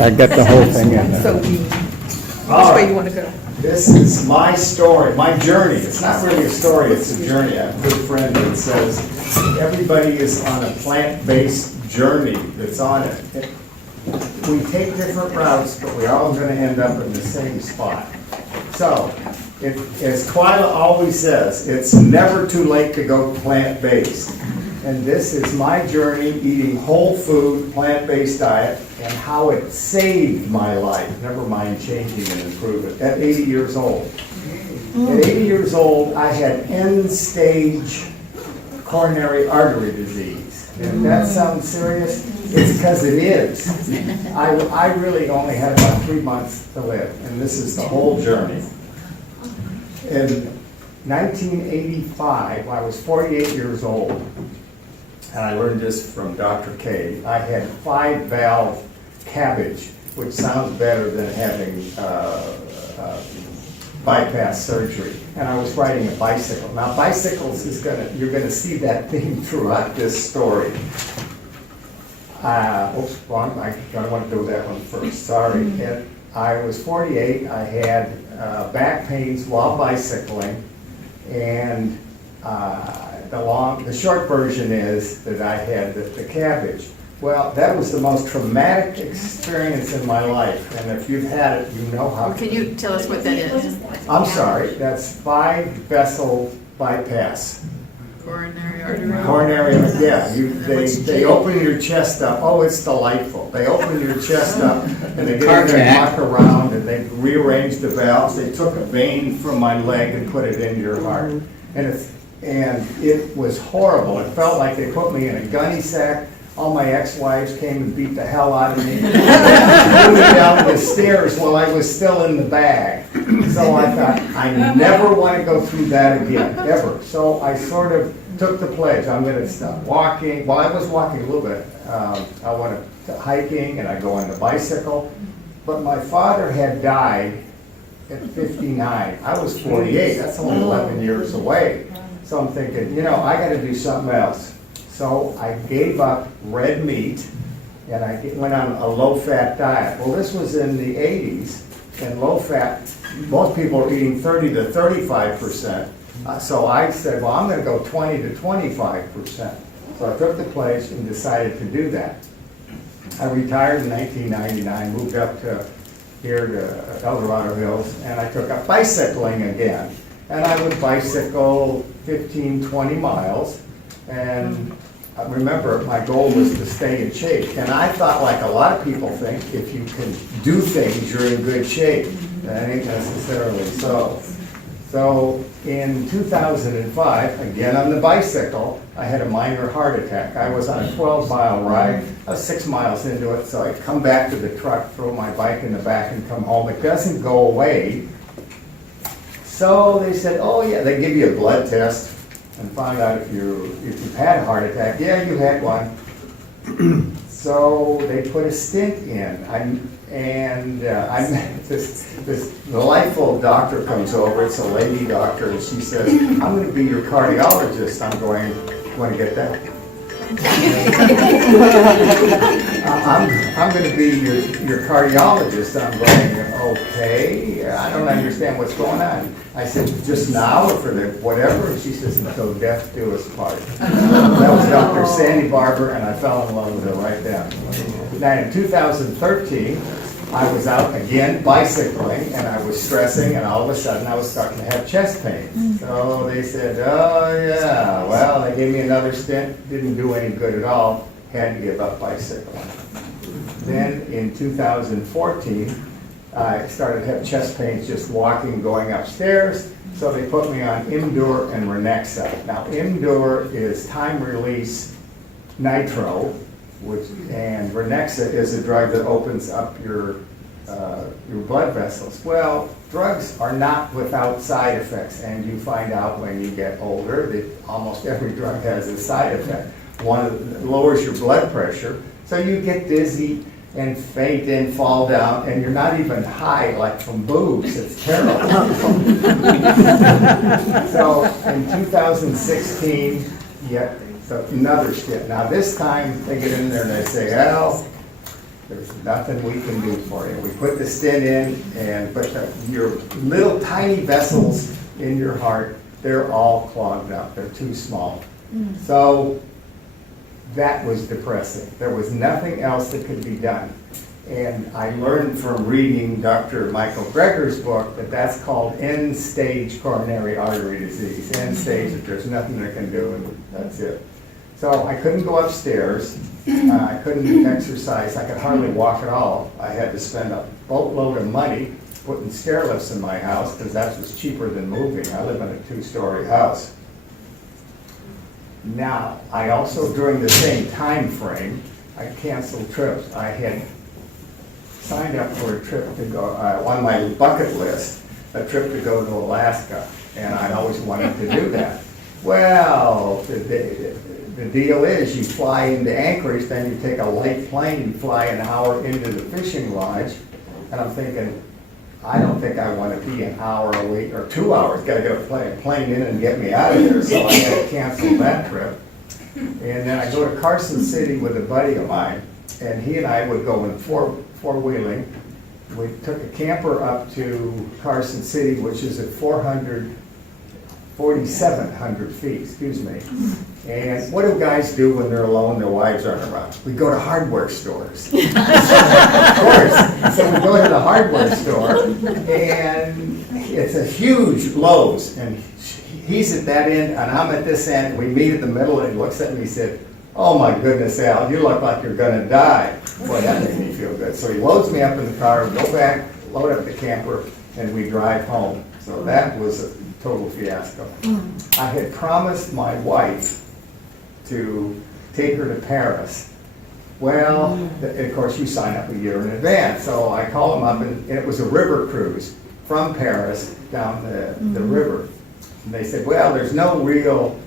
I got the whole thing in there. So which way you want to go? This is my story, my journey. It's not really a story, it's a journey. I have a good friend that says everybody is on a plant-based journey that's on it. We take different routes, but we're all going to end up in the same spot. So, as Twyla always says, it's never too late to go plant-based. And this is my journey eating whole food, plant-based diet, and how it saved my life, never mind changing and improving, at 80 years old. At 80 years old, I had end-stage coronary artery disease. And if that sounds serious, it's because it is. I really only had about 3 months to live, and this is the whole journey. In 1985, I was 48 years old, and I learned this from Dr. K. I had 5-valve cabbage, which sounds better than having bypass surgery. And I was riding a bicycle. Now, bicycles you're gonna see that theme throughout this story. Oops, wrong, I don't want to do that one first, sorry. And I was 48, I had back pains while bicycling, and the short version is that I had the cabbage. Well, that was the most traumatic experience in my life, and if you've had it, you know how. Can you tell us what that is? I'm sorry, that's 5-vessel bypass. Coronary artery? Coronary, yeah, they open your chest up. Oh, it's delightful. They open your chest up and they get in there and walk around and they rearrange the valves. They took a vein from my leg and put it into your heart. And it was horrible. It felt like they put me in a gunny sack. All my ex-wives came and beat the hell out of me. Threw me down the stairs while I was still in the bag. So I thought, I never want to go through that again, ever. So I sort of took the pledge. I'm going to stop walking. Well, I was walking a little bit. I went to hiking and I go on the bicycle. But my father had died at 59. I was 48. That's only 11 years away. So I'm thinking, I got to do something else. So I gave up red meat and I went on a low-fat diet. Well, this was in the 80s, and low-fat, most people are eating 30 to 35%. So I said, well, I'm going to go 20 to 25%. So I took the pledge and decided to do that. I retired in 1999, moved up to here to El Dorado Hills, and I took up bicycling again. And I would bicycle 15, 20 miles, and remember, my goal was to stay in shape. And I thought, like a lot of people think, if you can do things, you're in good shape. That ain't necessarily so. So in 2005, again on the bicycle, I had a minor heart attack. I was on a 12-mile ride. I was 6 miles into it, so I'd come back to the truck, throw my bike in the back, and come home. It doesn't go away. So they said, oh yeah, they give you a blood test and find out if you've had a heart attack. Yeah, you had one. So they put a stent in. I met this delightful doctor comes over. It's a lady doctor, and she says, I'm going to be your cardiologist. I'm going, you want to get that? I'm going to be your cardiologist. I'm going, okay, I don't understand what's going on. I said, just now or for the whatever? And she says, until death do us part. That was Dr. Sandy Barber, and I fell in love with her right then. Now in 2013, I was out again bicycling, and I was stressing, and all of a sudden I was starting to have chest pain. So they said, oh yeah, well, they gave me another stent, didn't do any good at all, had to give up bicycling. Then in 2014, I started to have chest pains just walking, going upstairs, so they put me on Imdur and Renexa. Now Imdur is time-release nitro, and Renexa is a drug that opens up your blood vessels. Well, drugs are not without side effects, and you find out when you get older that almost every drug has a side effect. One lowers your blood pressure, so you get dizzy and faint and fall down, and you're not even high like from boobs. It's terrible. So in 2016, another stint. Now this time they get in there and they say, well, There's nothing we can do for you. We put the stent in, but your little tiny vessels in your heart, they're all clogged up. They're too small. So that was depressing. There was nothing else that could be done. And I learned from reading Dr. Michael Greger's book that that's called end-stage coronary artery disease. End-stage, that there's nothing they can do, and that's it. So I couldn't go upstairs. I couldn't exercise. I could hardly walk at all. I had to spend a boatload of money putting stair lifts in my house because that was cheaper than moving. I live in a 2-story house. Now, I also, during the same time frame, I canceled trips. I had signed up for a trip to go, on my bucket list, a trip to go to Alaska, and I always wanted to do that. Well, the deal is you fly into Anchorage, then you take a light plane, you fly an hour into the fishing lodge, and I'm thinking, I don't think I want to be an hour away, or 2 hours, gotta get a plane in and get me out of there, so I had to cancel that trip. And then I go to Carson City with a buddy of mine, and he and I would go in four-wheeling. We took a camper up to Carson City, which is at 4,700 feet, excuse me. And what do guys do when they're alone, their wives aren't around? We go to hardware stores. Of course. So we go to the hardware store, and it's a huge Lowe's, and he's at that end, and I'm at this end. We meet at the middle, and he looks at me and he said, "Oh my goodness, Al, you look like you're gonna die." Boy, that made me feel good. So he loads me up in the car, we go back, load up the camper, and we drive home. So that was a total fiasco. I had promised my wife to take her to Paris. Well, of course, you sign up a year in advance. So I call them up, and it was a river cruise from Paris down the river. And they said, well, there's no real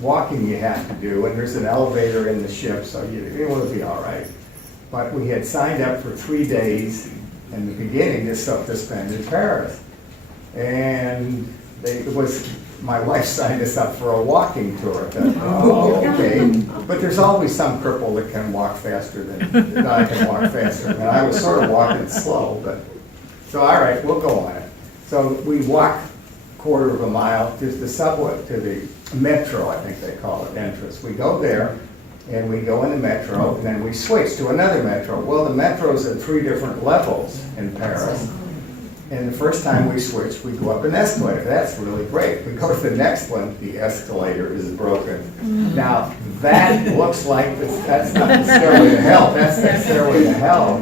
walking you have to do, and there's an elevator in the ship, so it will be all right. But we had signed up for 3 days in the beginning to spend in Paris. And my wife signed us up for a walking tour. I thought, oh, okay. But there's always some cripple that can walk faster than I can walk faster. And I was sort of walking slow, but so all right, we'll go on it. So we walk quarter of a mile to the subway, to the metro, I think they call it, entrance. We go there, and we go in the metro, and then we switch to another metro. Well, the metro's at 3 different levels in Paris. And the first time we switch, we go up an escalator. That's really great. We go to the next one, the escalator is broken. Now, that looks like, that's not the stairway to hell. That's the stairway to hell.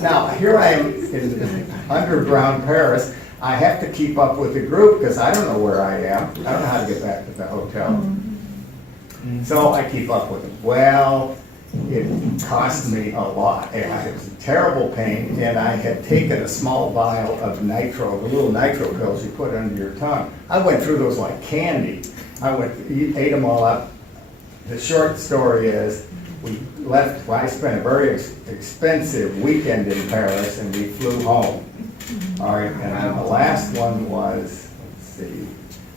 Now, here I am in underground Paris. I have to keep up with the group because I don't know where I am. I don't know how to get back to the hotel. So I keep up with them. Well, it cost me a lot. It was a terrible pain, and I had taken a small vial of nitro, the little nitro pills you put under your tongue. I went through those like candy. Ate them all up. The short story is, we left, I spent a very expensive weekend in Paris, and we flew home. All right, and then the last one was, let's see,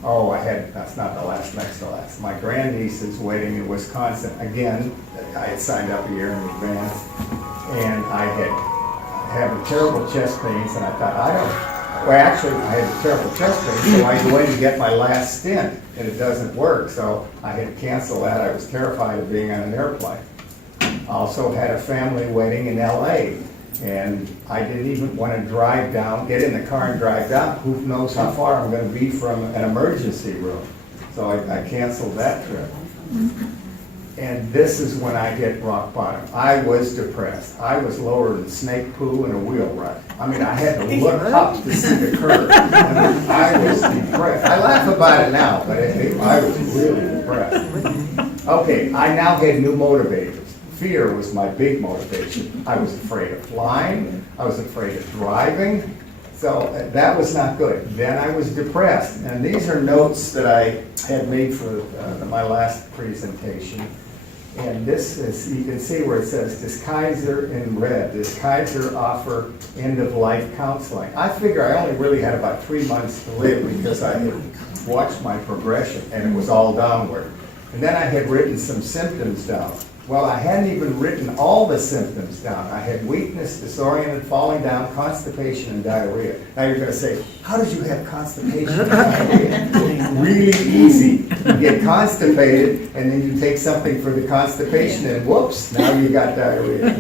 that's not the last, next to last. My grandniece's wedding in Wisconsin. Again, I had signed up a year in advance, and I had having terrible chest pains, and I thought, I had terrible chest pains, so I go in to get my last stint, and it doesn't work, so I had to cancel that. I was terrified of being on an airplane. I also had a family wedding in LA, and I didn't even want to drive down, get in the car and drive down. Who knows how far I'm going to be from an emergency room. So I canceled that trip. And this is when I hit rock bottom. I was depressed. I was lower than snake poo in a wheel rut. I mean, I had to look up to see the curve. I was depressed. I laugh about it now, but I was really depressed. Okay, I now had new motivators. Fear was my big motivation. I was afraid of flying. I was afraid of driving. So that was not good. Then I was depressed. And these are notes that I had made for my last presentation. And this is, you can see where it says, "Does Kaiser," in red, "Does Kaiser offer end-of-life counseling?" I figure I only really had about 3 months to live because I had watched my progression, and it was all downward. And then I had written some symptoms down. Well, I hadn't even written all the symptoms down. I had weakness, disoriented, falling down, constipation, and diarrhea. Now you're gonna say, how did you have constipation and diarrhea? Really easy. You get constipated, and then you take something for the constipation, and whoops, now you got diarrhea.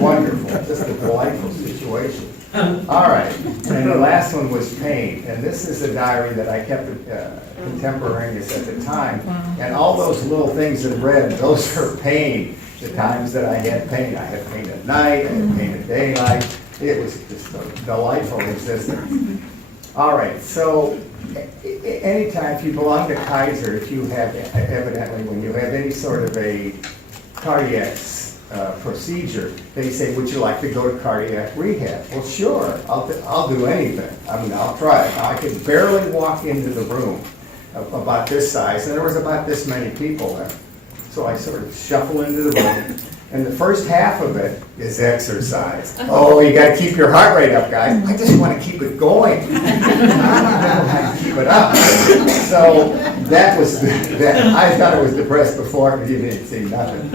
Wonderful, just a delightful situation. All right, and the last one was pain, and this is a diary that I kept contemporaneous at the time, and all those little things in red, those are pain, the times that I had pain. I had pain at night, I had pain at daylight. It was just a delightful existence. All right, so anytime, if you belong to Kaiser, if you have, evidently, when you have any sort of a cardiac procedure, they say, would you like to go to cardiac rehab? Well, sure, I'll do anything. I mean, I'll try it. I could barely walk into the room about this size, and there was about this many people there. So I sort of shuffle into the room, and the first half of it is exercise. Oh, you gotta keep your heart rate up, guys. I just wanna keep it going. I don't know how to keep it up. So that was, I thought I was depressed before, because you didn't see nothing.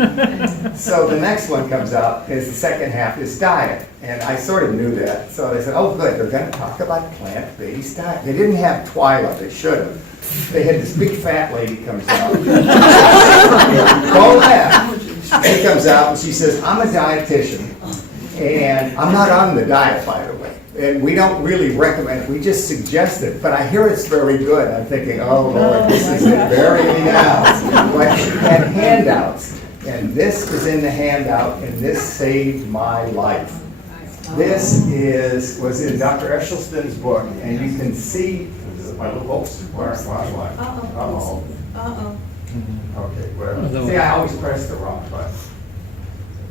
So the next one comes out, is the second half is diet. And I sort of knew that. So they said, oh good, they're gonna talk about plant-based diet. They didn't have Twyla, they should have. They had this big fat lady comes out. Don't laugh. She comes out and she says, I'm a dietitian, and I'm not on the diet, by the way. And we don't really recommend it, we just suggest it, but I hear it's very good. I'm thinking, oh Lord, this is it, bury me now. But she had handouts, and this is in the handout, and this saved my life. This was in Dr. Esselstyn's book, and you can see, my little, oops, where? Uh-oh. Uh-oh. Okay, well, see, I always press the wrong button.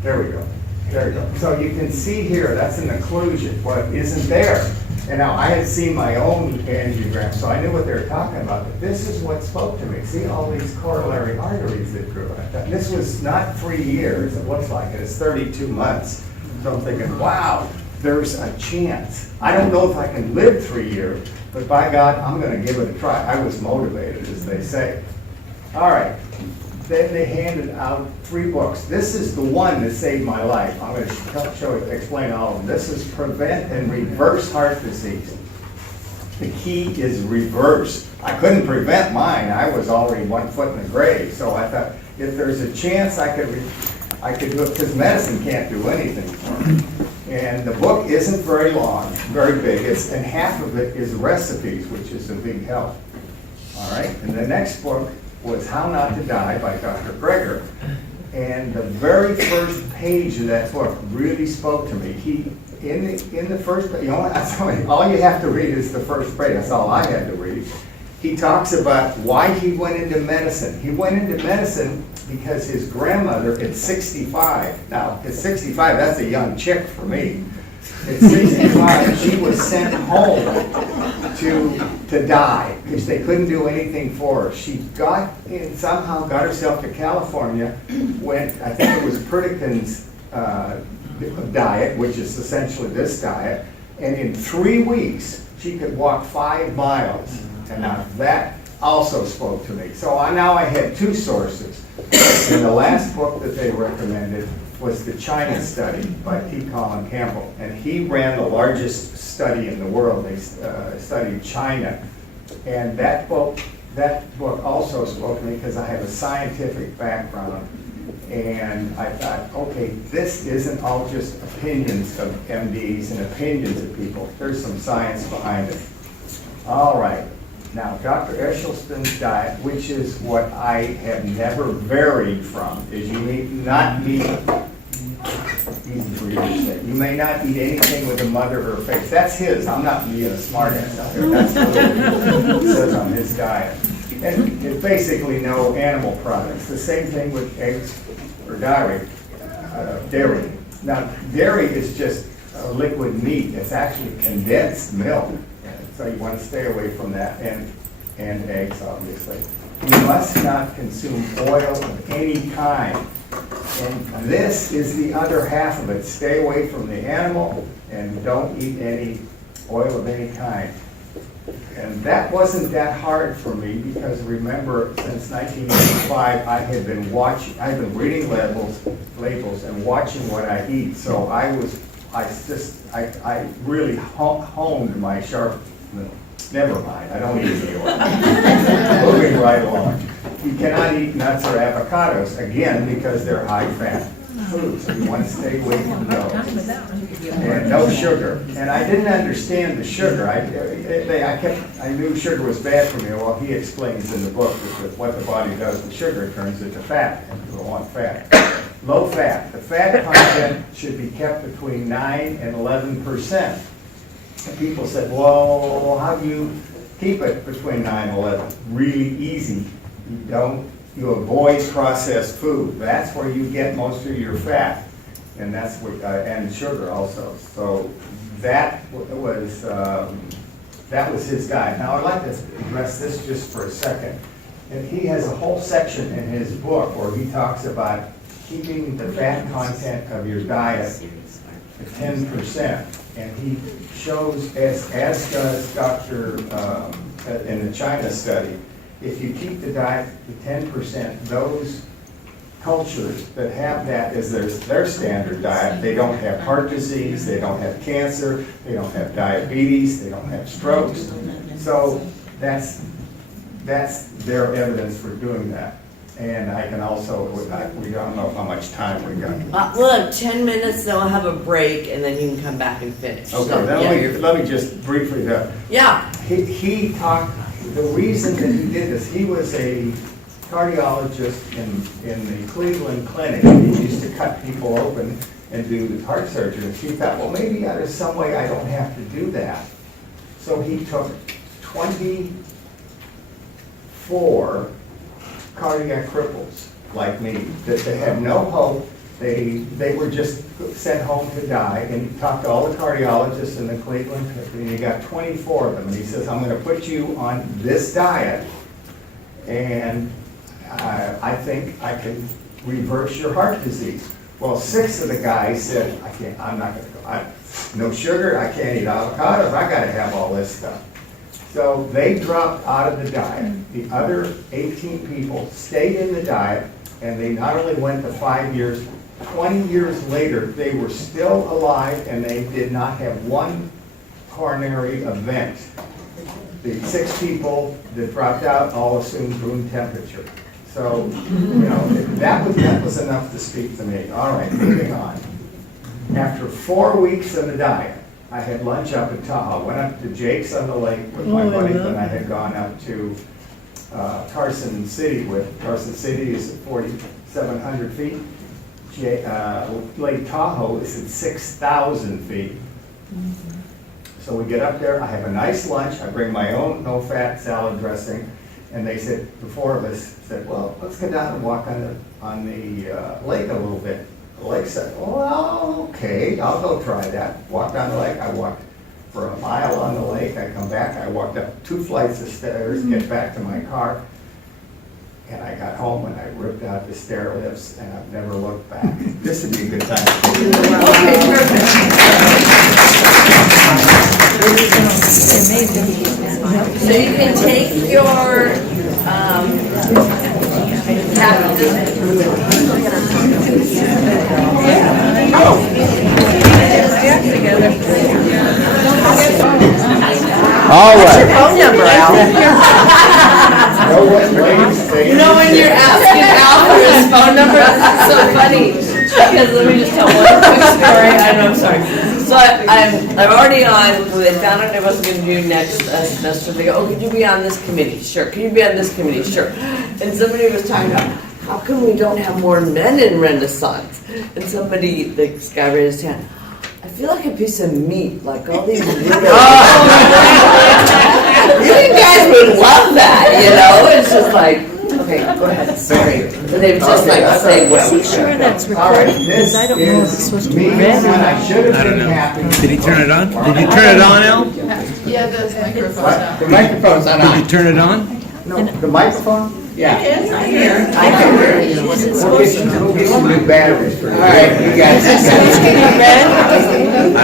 There we go. There we go. So you can see here, that's an occlusion, what isn't there. And now I had seen my own angiogram, so I knew what they were talking about, but this is what spoke to me. See all these corollary arteries that grew. This was not 3 years, it looks like it. It's 32 months. So I'm thinking, wow, there's a chance. I don't know if I can live 3 years, but by God, I'm going to give it a try. I was motivated, as they say. All right. Then they handed out 3 books. This is the one that saved my life. I'm going to explain all of them. This is Prevent and Reverse Heart Disease. The key is reverse. I couldn't prevent mine. I was already 1 foot in the grave. So I thought, if there's a chance I could do it, because medicine can't do anything for me. And the book isn't very long, very big, and half of it is recipes, which is a big help. All right, and the next book was How Not to Die by Dr. Greger. And the very first page of that book really spoke to me. In the first page, all you have to read is the first page, that's all I had to read. He talks about why he went into medicine. He went into medicine because his grandmother at 65, now at 65, that's a young chick for me. At 65, she was sent home to die because they couldn't do anything for her. She somehow got herself to California, went, I think it was Pritikin's diet, which is essentially this diet, and in 3 weeks, she could walk 5 miles. And now that also spoke to me. So now I had 2 sources. And the last book that they recommended was the China study by T. Colin Campbell. And he ran the largest study in the world. They studied China. And that book also spoke to me because I have a scientific background. And I thought, okay, this isn't all just opinions of MDs and opinions of people. There's some science behind it. All right. Now, Dr. Esselstyn's diet, which is what I have never varied from, is you may not eat, easy for you to say, you may not eat anything with a mother or face. That's his. I'm not being a smart ass out there. That's what it says on his diet. And it's basically no animal products. The same thing with eggs or dairy. Now, dairy is just liquid meat. It's actually condensed milk. So you want to stay away from that, and eggs, obviously. You must not consume oil of any kind. And this is the other half of it. Stay away from the animal and don't eat any oil of any kind. And that wasn't that hard for me because remember, since 1985, I had been reading labels and watching what I eat. So I really honed my sharp, never mind, I don't eat anymore. Moving right along. You cannot eat nuts or avocados, again, because they're high-fat foods. So you want to stay away from those. And no sugar. And I didn't understand the sugar. I knew sugar was bad for me. Well, he explains in the book that what the body does with sugar, it turns into fat, and people want fat. Low fat. The fat content should be kept between 9 and 11%. And people said, well, how do you keep it between 9 and 11? Really easy. You avoid processed food. That's where you get most of your fat. And that's what, and sugar also. So that was his guide. Now I'd like to address this just for a second. And he has a whole section in his book where he talks about keeping the fat content of your diet at 10%. And he shows, as does Dr. In the China study, if you keep the diet to 10%, those cultures that have that as their standard diet, they don't have heart disease, they don't have cancer, they don't have diabetes, they don't have strokes. So that's their evidence for doing that. And I can also, we don't know how much time we got. We'll have 10 minutes, then we'll have a break, and then you can come back and finish. Okay, So, let me just briefly, he talked, the reason that he did this, he was a cardiologist in the Cleveland Clinic. He used to cut people open and do the heart surgery. He thought, well, maybe there's some way I don't have to do that. So he took 24 cardiac cripples like me that they had no hope. They were just sent home to die. And he talked to all the cardiologists in the Cleveland Clinic, and he got 24 of them. And he says, I'm going to put you on this diet, and I think I can reverse your heart disease. Well, 6 of the guys said, I'm not going to go. No sugar, I can't eat avocados, I got to have all this stuff. So they dropped out of the diet. The other 18 people stayed in the diet, and they not only went to 5 years, 20 years later, they were still alive, and they did not have one coronary event. The 6 people that dropped out all assumed room temperature. So, that was enough to speak to me. All right, moving on. After 4 weeks of the diet, I had lunch up in Tahoe. Went up to Jake's on the lake with my buddy, then I had gone up to Carson City with. Carson City is at 4,700 feet. Lake Tahoe is at 6,000 feet. So we get up there, I have a nice lunch, I bring my own no-fat salad dressing, and they said, the 4 of us said, well, let's go down and walk on the lake a little bit. The lake said, well, okay, I'll go try that. Walked down the lake, I walked for a mile on the lake, I come back, I walked up 2 flights of stairs, get back to my car, and I got home and I ripped out the stair lifts, and I've never looked back. This would be a good time. Okay, perfect. So you can take your All right. phone number, Al. When you're asking Al for his phone number, it's so funny. Because let me just tell one quick story. I'm sorry. So I'm already on. They found out I wasn't going to do next semester. They go, oh, could you be on this committee? Sure. Can you be on this committee? Sure. And somebody was talking about, how come we don't have more men in Renaissance? And somebody, this guy raised his hand. I feel like a piece of meat, like all these widows. You guys would love that, It's just like, okay, go ahead. Sorry. But they just say, well. Is he sure that's recording? Because I don't know if it's supposed to be red or not. I should have been know. happy. Did he turn it on? Did you turn it on, Al? Yeah, the microphone's on. The microphone's not Did on. you turn it on? No, the microphone? Yeah. I hear. I can hear you. Is it We'll get some new batteries for you. All right, you guys. I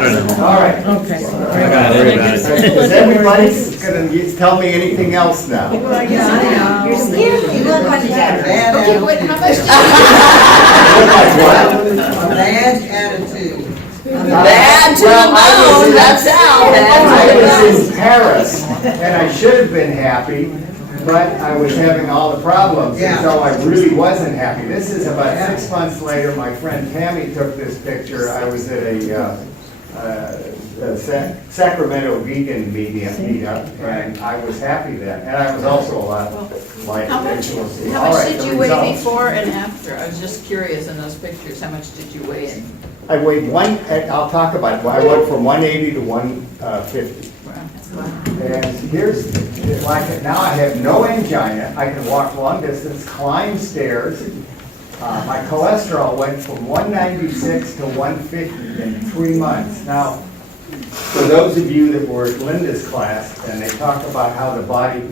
don't know. All right. Okay. I got it. Is everybody gonna you tell me anything else now. You're scared. You look like you got a bad Okay, wait, how much did What? Bad attitude. Bad to the Well, I was bone, in- that's Al, I bad to the was in Paris, and I should have been happy, but I was having all the problems, and so I really wasn't happy. This is about 6 months later, my friend Tammy took this picture. I was at a Sacramento vegan meetup, and I was happy then, and I was also a lot like. How much did you weigh before and after? I was just curious in those pictures, how much did you weigh in? I weighed I'll talk about it, I went from 180 to 150. And here's, like, now I have no angina, I can walk long distance, climb stairs. My cholesterol went from 196 to 150 in 3 months. Now, for those of you that were at Linda's class, and they talk about how the body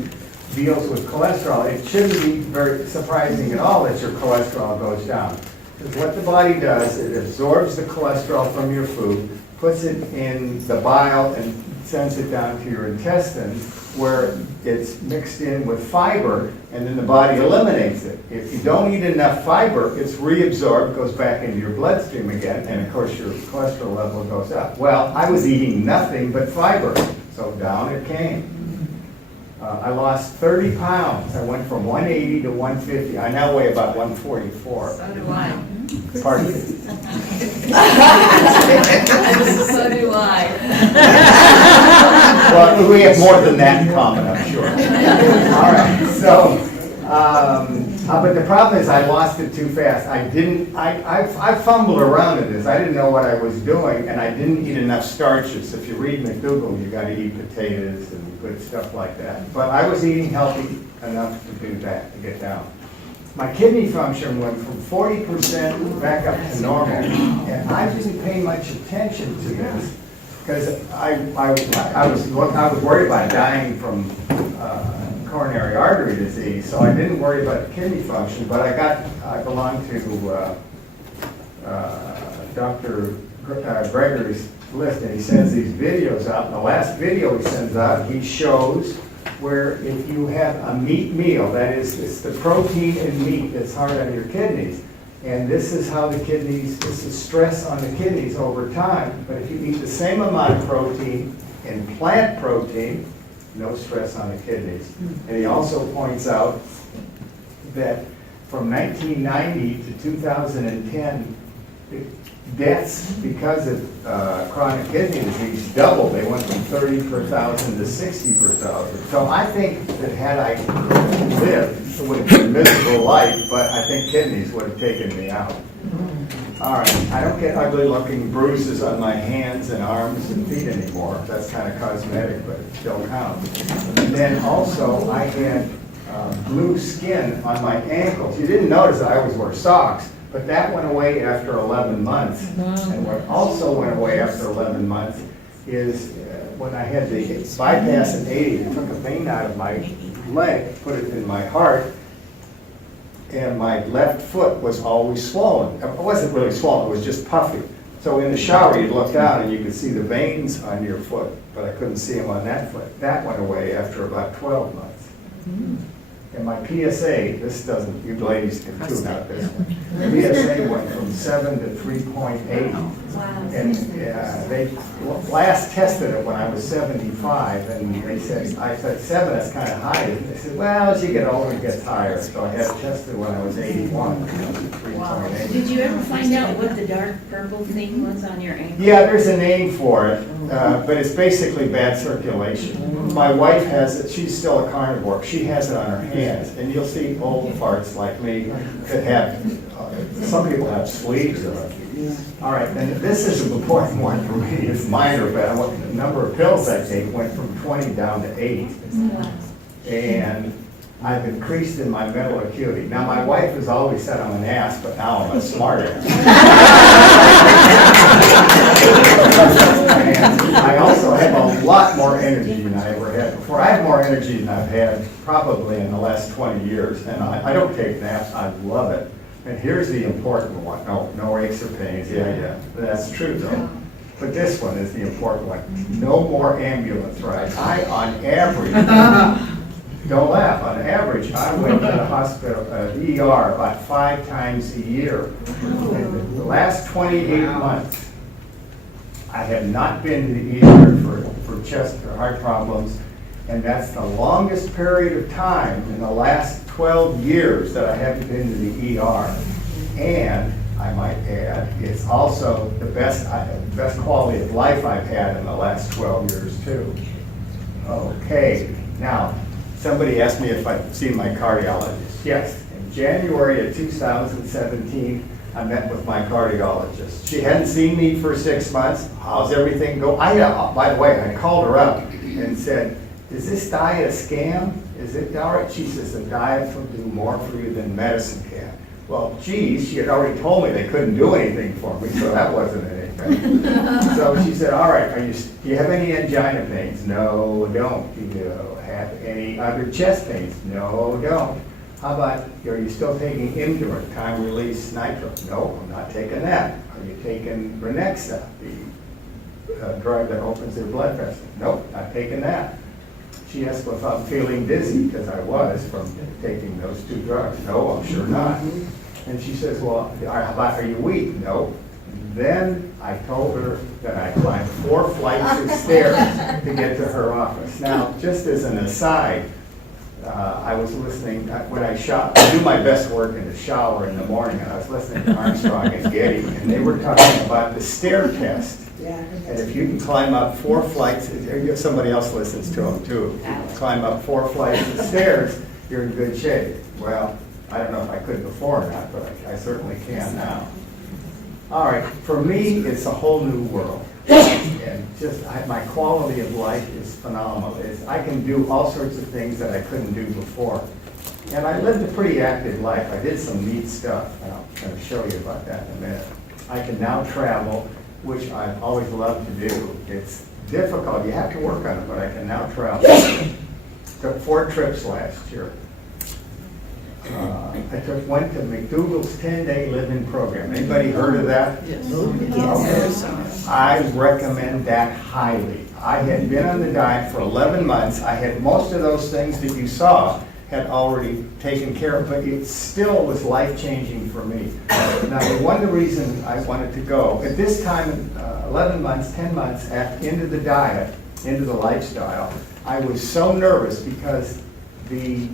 deals with cholesterol, it shouldn't be very surprising at all that your cholesterol goes down. Because what the body does, it absorbs the cholesterol from your food, puts it in the bile, and sends it down to your intestines, where it's mixed in with fiber, and then the body eliminates it. If you don't eat enough fiber, it's reabsorbed, goes back into your bloodstream again, and of course your cholesterol level goes up. Well, I was eating nothing but fiber, so down it came. I lost 30 pounds. I went from 180 to 150. I now weigh about 144. So do I. Pardon me. So do I. Well, we have more than that in common, I'm sure. All right, so, but the problem is I lost it too fast. I fumbled around in this. I didn't know what I was doing, and I didn't eat enough starches. If you read McDougall, you gotta eat potatoes and good stuff like that. But I was eating healthy enough to do that, to get down. My kidney function went from 40% back up to normal, and I didn't pay much attention to this because I was worried about dying from coronary artery disease, so I didn't worry about the kidney function. But I belonged to Dr. Gregory's list, and he sends these videos out. And the last video he sends out, he shows where if you have a meat meal, that is, it's the protein in meat that's hard on your kidneys. And this is how the kidneys, this is stress on the kidneys over time. But if you eat the same amount of protein in plant protein, no stress on the kidneys. And he also points out that from 1990 to 2010, deaths because of chronic kidney disease doubled. They went from 30 per thousand to 60 per thousand. So I think that had I lived, it would have been a miserable life, but I think kidneys would have taken me out. All right, I don't get ugly looking bruises on my hands and arms and feet anymore. That's kind of cosmetic, but it still counts. And then also I had blue skin on my ankles. You didn't notice that I always wore socks. But that went away after 11 months. And what also went away after 11 months is when I had the bypass in 80, they took a vein out of my leg, put it in my heart, and my left foot was always swollen. It wasn't really swollen, it was just puffy. So in the shower, you'd look down and you could see the veins on your foot, but I couldn't see them on that foot. That went away after about 12 months. And my PSA, this doesn't, you ladies can tune out this one. The PSA went from 7 to 3.8. And they last tested it when I was 75, and they said, I said 7, that's kind of high. And they said, well, as you get older, it gets higher. So I had it tested when I was 81, 3.8. Did you ever find out what the dark purple thing was on your ankle? Yeah, there's a name for it, but it's basically bad circulation. My wife has it, she's still a carnivore, she has it on her hands, and you'll see old farts like me that have, some people have sleeves of it. All right, and this is an important one for me, it's minor, but the number of pills I take went from 20 down to 8. And I've increased in my mental acuity. Now, my wife has always said I'm an ass, but now I'm a smart ass. And I also have a lot more energy than I ever had before. I have more energy than I've had probably in the last 20 years, and I don't take naps. I love it. And here's the important one. No aches or pains. Yeah, that's true though. But this one is the important one. No more ambulance rides. I, on average, don't laugh, on average, I went to the hospital, ER, about 5 times a year. In the last 28 months, I have not been to the ER for chest or heart problems, and that's the longest period of time in the last 12 years that I haven't been to the ER. And I might add, it's also the best quality of life I've had in the last 12 years too. Okay, now, somebody asked me if I'd seen my cardiologist. Yes, in January of 2017, I met with my cardiologist. She hadn't seen me for 6 months. How's everything go? By the way, I called her up and said, is this diet a scam? Is it all right? She says, the diet will do more for you than medicine can. Well, geez, she had already told me they couldn't do anything for me, so that wasn't anything. So she said, all right, do you have any angina pains? No, don't. Do you have any other chest pains? No, don't. How about, are you still taking Indurant, time-release nitro? No, I'm not taking that. Are you taking Renexa, the drug that opens their blood vessels? Nope, not taking that. She asked if I'm feeling dizzy, because I was from taking those 2 drugs. No, I'm sure not. And she says, well, how about, are you weak? No. Then I told her that I climbed 4 flights of stairs to get to her office. Now, just as an aside, I was listening, when I do my best work in the shower in the morning, and I was listening to Armstrong and Getty, and they were talking about the stair test. And if you can climb up 4 flights, somebody else listens to them too. If you can climb up 4 flights of stairs, you're in good shape. Well, I don't know if I could before or not, but I certainly can now. All right, for me, it's a whole new world. And just, my quality of life is phenomenal. I can do all sorts of things that I couldn't do before. And I lived a pretty active life. I did some neat stuff, and I'm going to show you about that in a minute. I can now travel, which I've always loved to do. It's difficult, you have to work on it, but I can now travel. Took 4 trips last year. I went to McDougall's 10-day living program. Anybody heard of that? Yes. Okay. I recommend that highly. I had been on the diet for 11 months. I had most of those things that you saw had already taken care of, but it still was life-changing for me. Now, one of the reasons I wanted to go, at this time, 11 months, 10 months into the diet, into the lifestyle, I was so nervous because the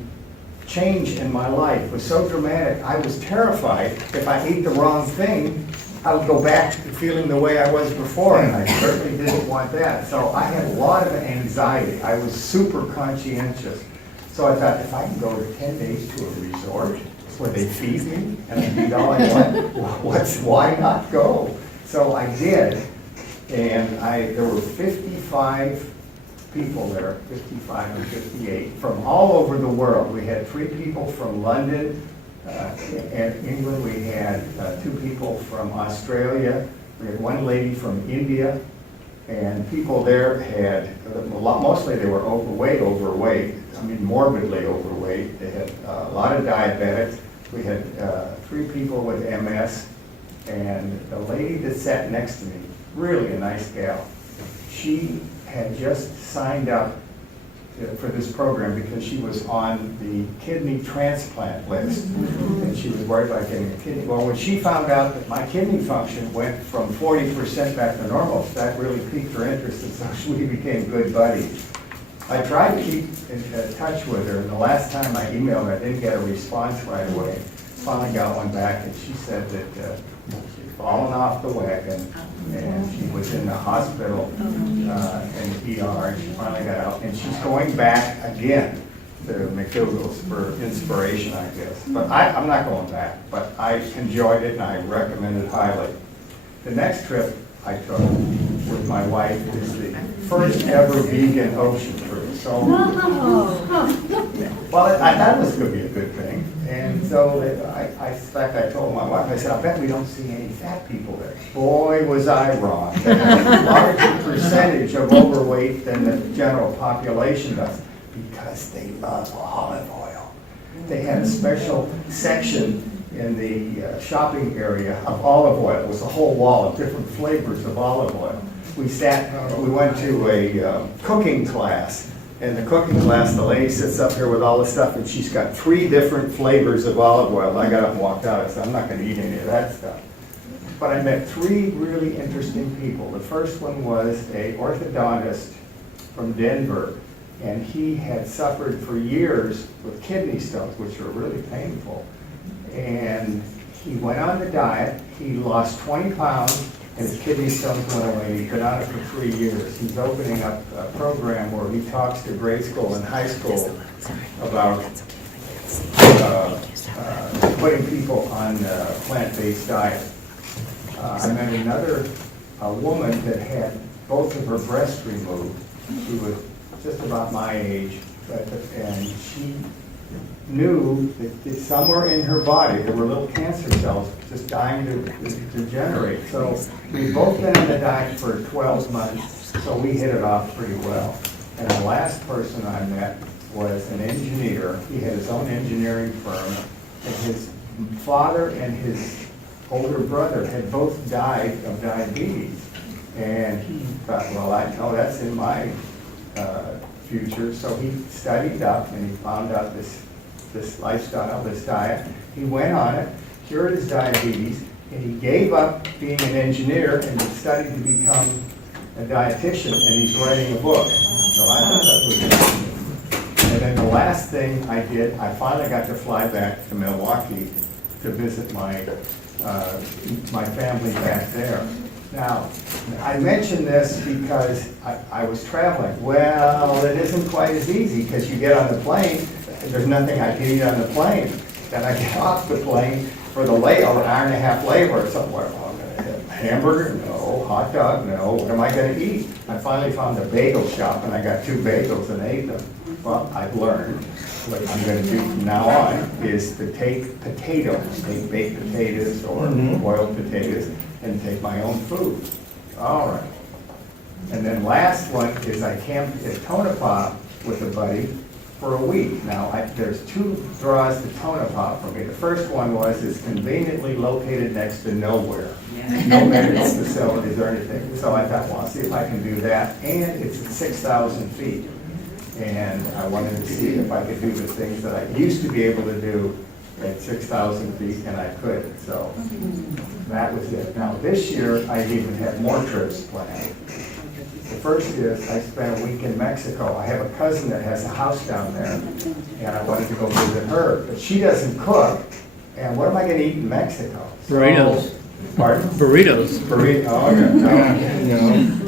change in my life was so dramatic. I was terrified if I ate the wrong thing, I would go back to feeling the way I was before, and I certainly didn't want that. So I had a lot of anxiety. I was super conscientious. So I thought, if I can go to 10 days to a resort where they feed me and I eat all I want, why not go? So I did, and there were 55 people there, 55 and 58, from all over the world. We had 3 people from London and England. We had 2 people from Australia. We had 1 lady from India. And people there had, mostly they were overweight, I mean morbidly overweight. They had a lot of diabetics. We had 3 people with MS. And the lady that sat next to me, really a nice gal, she had just signed up for this program because she was on the kidney transplant list. And she was worried about getting a kidney. Well, when she found out that my kidney function went from 40% back to normal, that really piqued her interest, and so we became good buddies. I tried to keep in touch with her, and the last time I emailed her, I didn't get a response right away. Finally got one back, and she said that she'd fallen off the wagon, and she was in the hospital in the ER, and she finally got out, and she's going back again to McDougall's for inspiration, I guess. But I'm not going back, but I enjoyed it, and I recommend it highly. The next trip I took with my wife is the first ever vegan ocean cruise. So, well, I thought it was going to be a good thing. And so, in fact, I told my wife, I said, I bet we don't see any fat people there. Boy, was I wrong. They have a larger percentage of overweight than the general population does because they love olive oil. They had a special section in the shopping area of olive oil. It was a whole wall of different flavors of olive oil. We went to a cooking class. In the cooking class, the lady sits up here with all this stuff, and she's got 3 different flavors of olive oil. I got up and walked out. I said, I'm not going to eat any of that stuff. But I met 3 really interesting people. The first one was an orthodontist from Denver, and he had suffered for years with kidney stones, which are really painful. And he went on the diet. He lost 20 pounds, and his kidney stones went away. He's been on it for 3 years. He's opening up a program where he talks to grade school and high school about putting people on a plant-based diet. I met another woman that had both of her breasts removed. She was just about my age, and she knew that somewhere in her body there were little cancer cells just dying to generate. So we've both been on the diet for 12 months, so we hit it off pretty well. And the last person I met was an engineer. He had his own engineering firm, and his father and his older brother had both died of diabetes. And he thought, well, I know that's in my future. So he studied up and he found out this lifestyle, this diet. He went on it, cured his diabetes, and he gave up being an engineer and studied to become a dietitian, and he's writing a book. So I thought that was interesting. And then the last thing I did, I finally got to fly back to Milwaukee to visit my family back there. Now, I mention this because I was traveling. Well, it isn't quite as easy because you get on the plane, and there's nothing I can eat on the plane. Then I get off the plane for the layover, an hour-and-a-half layover somewhere. Well, I'm going to have a hamburger? No. Hot dog? No. What am I going to eat? I finally found a bagel shop, and I got 2 bagels and ate them. Well, I've learned what I'm going to do from now on is to take potatoes, take baked potatoes or boiled potatoes, and take my own food. All right. And then last one is I camped at Tonopah with a buddy for a week. Now, there's 2 draws to Tonopah for me. The first one was it's conveniently located next to nowhere. No medical facilities or anything. So I thought, well, I'll see if I can do that. And it's at 6,000 feet. And I wanted to see if I could do the things that I used to be able to do at 6,000 feet, and I couldn't. So that was it. Now, this year, I even had more trips planned. The first is I spent a week in Mexico. I have a cousin that has a house down there, and I wanted to go visit her. But she doesn't cook, and what am I going to eat in Mexico? Burritos. Pardon? Burritos. Burrito. Oh, no.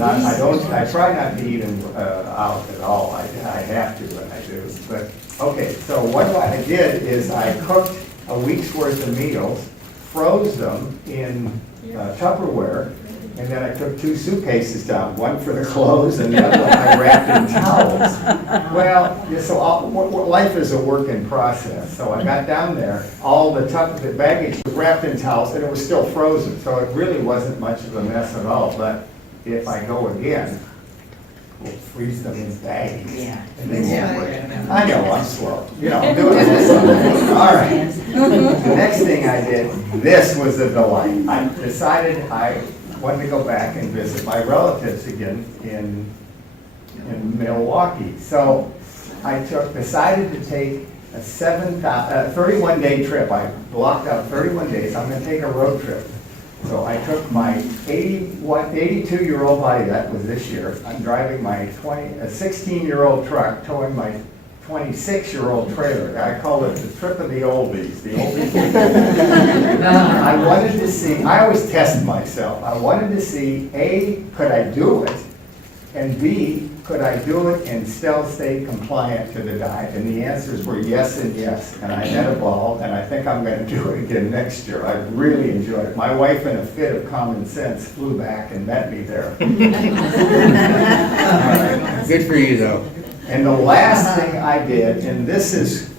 I try not to eat them out at all. I have to, and I do. But okay, so what I did is I cooked a week's worth of meals, froze them in Tupperware, and then I took 2 suitcases down, one for the clothes and the other one I wrapped in towels. Well, yeah, so life is a work in process. So I got down there, all the baggage was wrapped in towels, and it was still frozen. So it really wasn't much of a mess at all. But if I go again, we'll freeze them in bags. Yeah. And they won't work. I know, I'm slow. You know, I'm doing this. All right. The next thing I did, this was a delight. I decided I wanted to go back and visit my relatives again in Milwaukee. So I decided to take a 31-day trip. I blocked out 31 days. I'm going to take a road trip. So I took my 82-year-old body, that was this year. I'm driving my 16-year-old truck, towing my 26-year-old trailer. I call it the trip of the oldies. The oldies. I wanted to see, I always test myself. I wanted to see, A, could I do it? And B, could I do it and still stay compliant to the diet? And the answers were yes and yes. And I had a ball, and I think I'm going to do it again next year. I really enjoyed it. My wife, in a fit of common sense, flew back and met me there. Good for you, though. And the last thing I did, and this is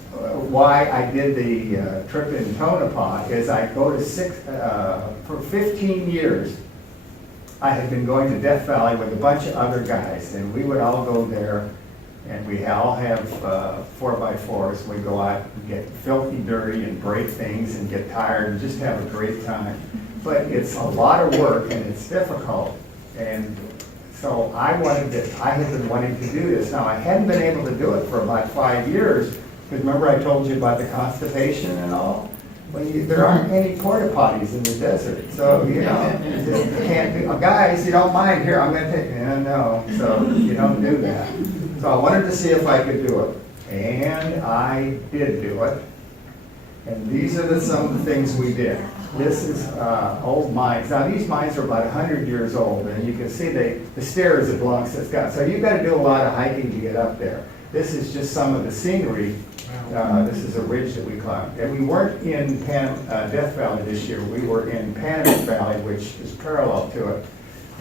why I did the trip in Tonopah, is I go to for 15 years, I had been going to Death Valley with a bunch of other guys, and we would all go there And we all have 4x4s. We go out and get filthy dirty and break things and get tired and just have a great time. But it's a lot of work and it's difficult. And so I had been wanting to do this. Now, I hadn't been able to do it for about 5 years, because remember I told you about the constipation and all? Well, there aren't any porta potties in the desert, so, you know, you just can't do, guys, you don't mind, here, I'm gonna take, no, so you don't do that. So I wanted to see if I could do it, and I did do it. And these are some of the things we did. This is old mines. Now these mines are about 100 years old, and you can see the stairs that belongs to Scott. So you've got to do a lot of hiking to get up there. This is just some of the scenery. This is a ridge that we climbed. And we weren't in Death Valley this year. We were in Panamint Valley, which is parallel to it,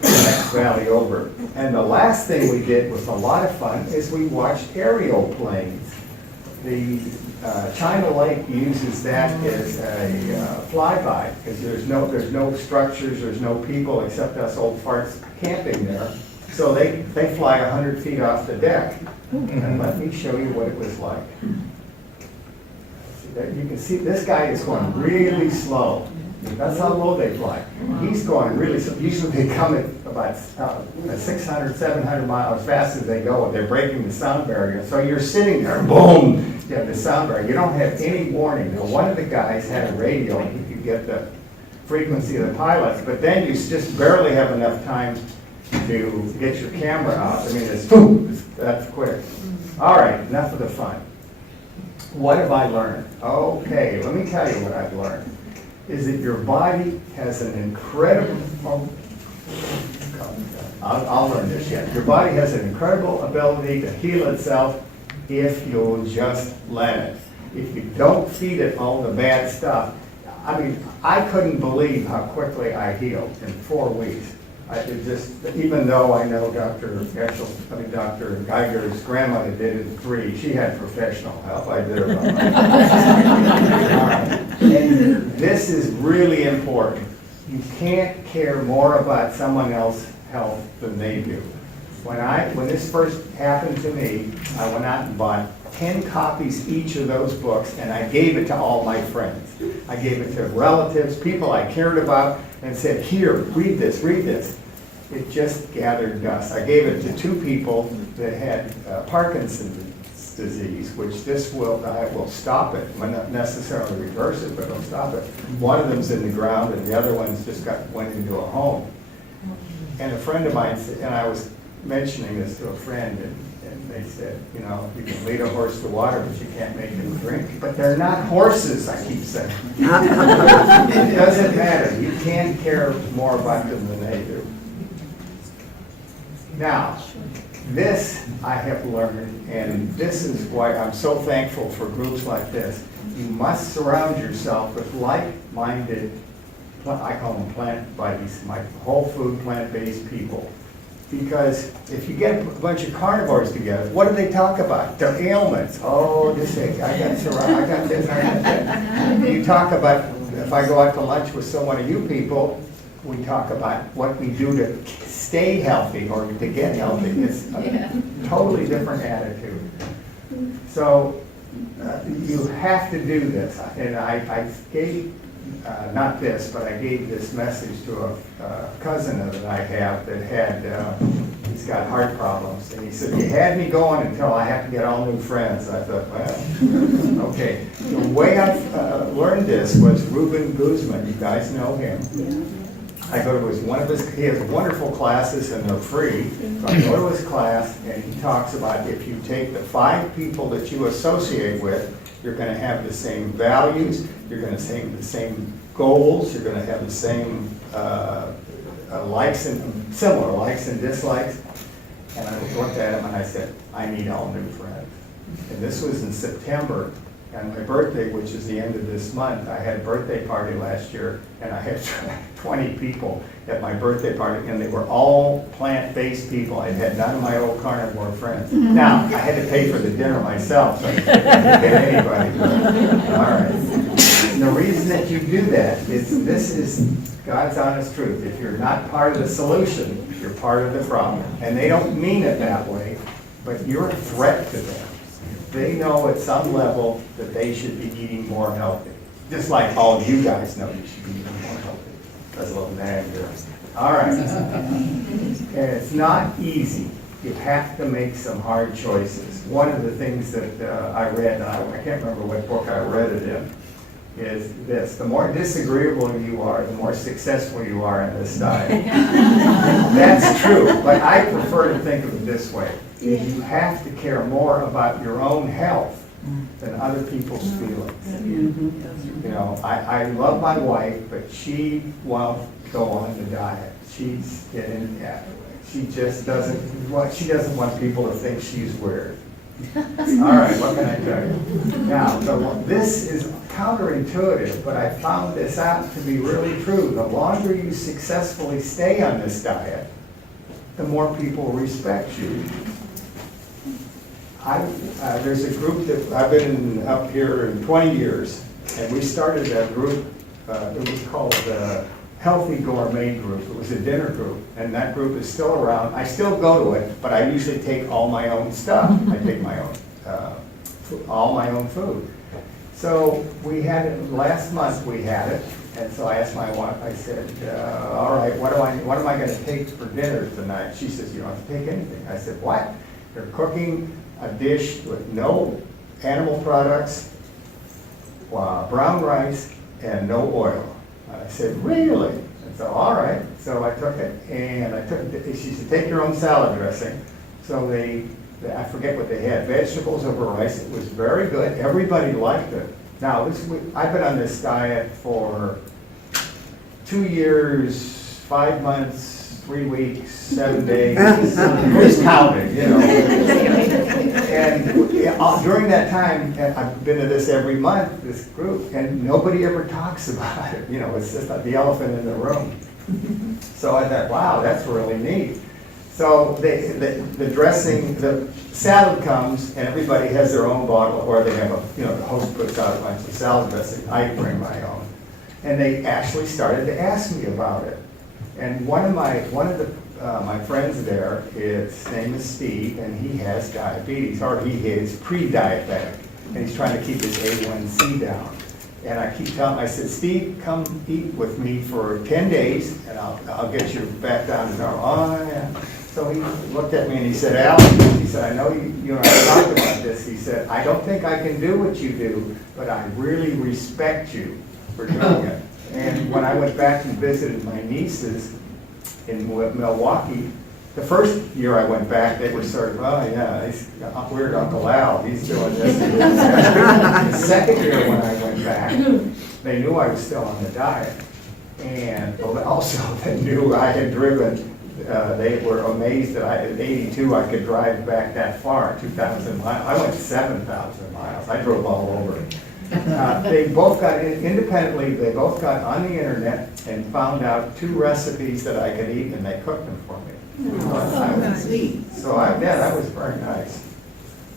the next valley over. And the last thing we did was a lot of fun, is we watched aerial planes. The China Lake uses that as a flyby, because there's no structures, there's no people except us old farts camping there. So they fly 100 feet off the deck. And let me show you what it was like. You can see this guy is going really slow. That's how low they fly. He's going really slow. Usually they come at about 600, 700 miles as fast as they go. They're breaking the sound barrier. So you're sitting there, boom, you have the sound barrier. You don't have any warning. Now, one of the guys had a radio, and you could get the frequency of the pilots, but then you just barely have enough time to get your camera out. I mean, it's boom, that's quick. All right, enough of the fun. What have I learned? Okay, let me tell you what I've learned. Is that your body has an incredible, I'll learn this yet. Your body has an incredible ability to heal itself if you'll just let it. If you don't feed it all the bad stuff. I mean, I couldn't believe how quickly I healed in 4 weeks. Even though I know Dr. Geiger's grandmother did it in 3, she had professional help. I did it on my own. And this is really important. You can't care more about someone else's health than they do. When this first happened to me, I went out and bought 10 copies each of those books, and I gave it to all my friends. I gave it to relatives, people I cared about, and said, here, read this, read this. It just gathered dust. I gave it to 2 people that had Parkinson's disease, which this will stop it. Might not necessarily reverse it, but it'll stop it. One of them's in the ground, and the other one's just went into a home. And a friend of mine said, and I was mentioning this to a friend, and they said, you know, you can lead a horse to water, but you can't make him drink. But they're not horses, I keep saying. It doesn't matter. You can't care more about them than they do. Now, this I have learned, and this is why I'm so thankful for groups like this. You must surround yourself with like-minded, I call them plant buddies, whole food, plant-based people. Because if you get a bunch of carnivores together, what do they talk about? Their ailments. Oh, this thing, I got this, I got that. You talk about, if I go out to lunch with one of you people, we talk about what we do to stay healthy or to get healthy. It's a totally different attitude. So you have to do this. And I gave, not this, but I gave this message to a cousin that I have that had, he's got heart problems. And he said, you had me going until I have to get all new friends. I thought, well, okay. The way I've learned this was Ruben Guzman. You guys know him. I go to he has wonderful classes and they're free. So I go to his class and he talks about if you take the 5 people that you associate with, you're going to have the same values, you're going to have the same goals, you're going to have the same similar likes and dislikes. And I looked at him and I said, I need all new friends. And this was in September. And my birthday, which is the end of this month, I had a birthday party last year, and I had 20 people at my birthday party, and they were all plant-based people. I had none of my old carnivore friends. Now, I had to pay for the dinner myself, so I couldn't get anybody. All right. And the reason that you do that is this is God's honest truth. If you're not part of the solution, you're part of the problem. And they don't mean it that way. but you're a threat to them. They know at some level that they should be eating more healthy. Just like all of you guys know you should be eating more healthy. That's a little nag there. All right. And it's not easy. You have to make some hard choices. One of the things that I read, and I can't remember what book I read it in, is this: the more disagreeable you are, the more successful you are in this diet. That's true, but I prefer to think of it this way. You have to care more about your own health than other people's feelings. You know, I love my wife, but she won't go on the diet. She's getting, she just she doesn't want people to think she's weird. All right, what can I tell you? Now, this is counterintuitive, but I found this out to be really true. The longer you successfully stay on this diet, the more people respect you. There's a group that I've been up here in 20 years, and we started a group, it was called the Healthy Gourmet Group. It was a dinner group, and that group is still around. I still go to it, but I usually take all my own stuff. I take my own, all my own food. So we had it, last month we had it, and so I asked my wife, I said, all right, what am I gonna take for dinner tonight? She says, you don't have to take anything. I said, what? You're cooking a dish with no animal products, brown rice, and no oil. I said, really? And so, all right. So I took it, and she said, take your own salad dressing. So I forget what they had, vegetables over rice. It was very good. Everybody liked it. Now, I've been on this diet for 2 years, 5 months, 3 weeks, 7 days. Who's counting, you know? And during that time, and I've been to this every month, this group, and nobody ever talks about it. You know, it's just like the elephant in the room. So I thought, wow, that's really neat. So the dressing, the salad comes, and everybody has their own bottle, or they have the host puts out a bunch of salad dressing. I bring my own. And they actually started to ask me about it. And one of my friends there, his name is Steve, and he has diabetes, or he is pre-diabetic, and he's trying to keep his A1C down. And I keep telling him, I said, Steve, come eat with me for 10 days, and I'll get you back down to normal. Oh, yeah. So he looked at me and he said, Al, he said, I know you and I talked about this. He said, I don't think I can do what you do, but I really respect you for doing it. And when I went back and visited my nieces in Milwaukee, the first year I went back, they were sort of, oh yeah, he's weird Uncle Al, he's doing this and doing that. The second year when I went back, they knew I was still on the diet. And also they knew I had driven, they were amazed that at 82 I could drive back that far, 2,000 miles. I went 7,000 miles. I drove all over it. They both got, independently, they both got on the internet and found out 2 recipes that I could eat, and they cooked them for me. That was very nice.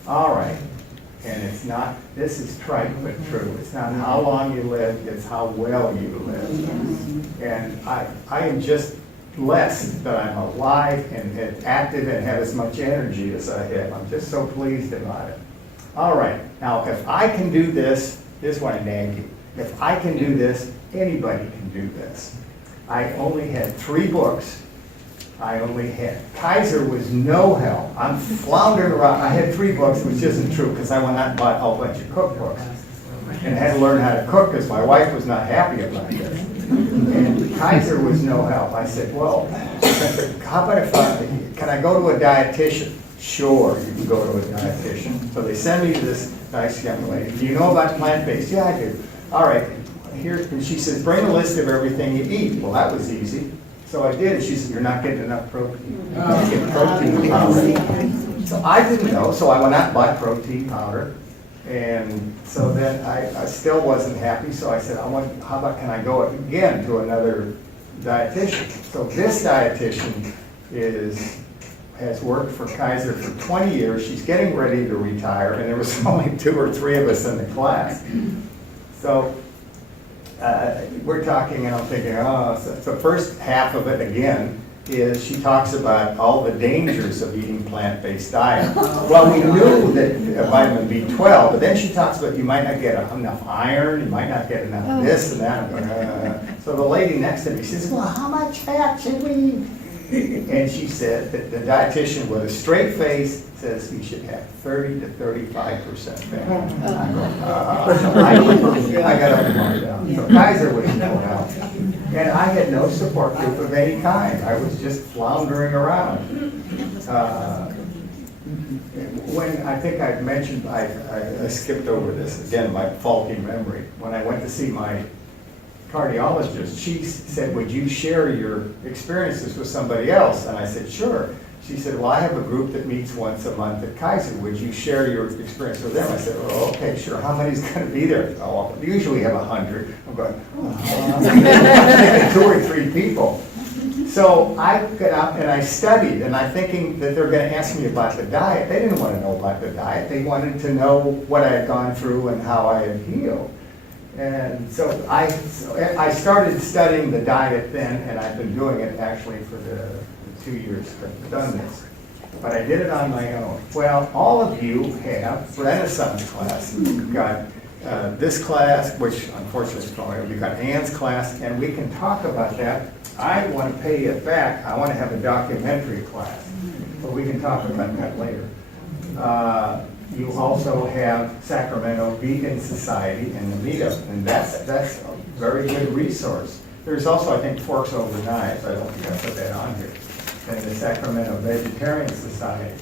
All right, and it's not, this is trite but true. It's not how long you live, it's how well you live. And I am just blessed that I'm alive and active and have as much energy as I have. I'm just so pleased about it. All right, now if I can do this, this is what I named you. If I can do this, anybody can do this. I only had 3 books. Kaiser was no help. I'm floundering around. I had 3 books, which isn't true because I went out and bought a whole bunch of cookbooks and had to learn how to cook because my wife was not happy about this. And Kaiser was no help. I said, well, how about can I go to a dietitian? Sure, you can go to a dietitian. So they send me to this nice young lady. Do you know about plant-based? Yeah, I do. All right, here, and she says, bring a list of everything you eat. Well, that was easy. So I did. She said, you're not getting enough protein. You get protein powder. So I didn't know, so I went out and bought protein powder. And so then I still wasn't happy, so I said, how about can I go again to another dietitian? So this dietitian has worked for Kaiser for 20 years. She's getting ready to retire, and there was only 2 or 3 of us in the class. So we're talking, and I'm thinking, so the first half of it again, is she talks about all the dangers of eating plant-based diet. Well, we knew that vitamin B12, but then she talks about you might not get enough iron, you might not get enough this and that. So the lady next to me says, well, how much fat should we eat? And she said that the dietitian with a straight face says you should have 30 to 35% fat. I go, so I got up and walked down. So Kaiser was going out. And I had no support group of any kind. I was just floundering around. When I think I mentioned, I skipped over this, again, my faulty memory. When I went to see my cardiologist, she said, would you share your experiences with somebody else? And I said, sure. She said, well, I have a group that meets once a month at Kaiser. Would you share your experience with them? I said, oh, okay, sure. How many's going to be there? Oh, usually have 100. I'm going, I'm thinking 2 or 3 people. So I got out and I studied, and I'm thinking that they're going to ask me about the diet. They didn't want to know about the diet. They wanted to know what I had gone through and how I had healed. And so I started studying the diet then, and I've been doing it actually for the 2 years that I've done this. But I did it on my own. Well, all of you have Renaissance classes. You've got this class, which unfortunately is going, we've got Ann's class, and we can talk about that. I want to pay it back. I want to have a documentary class, but we can talk about that later. You also have Sacramento Vegan Society and the meetup, and that's a very good resource. There's also, I think, Forks Over Knives. I don't think I put that on here. And the Sacramento Vegetarian Society.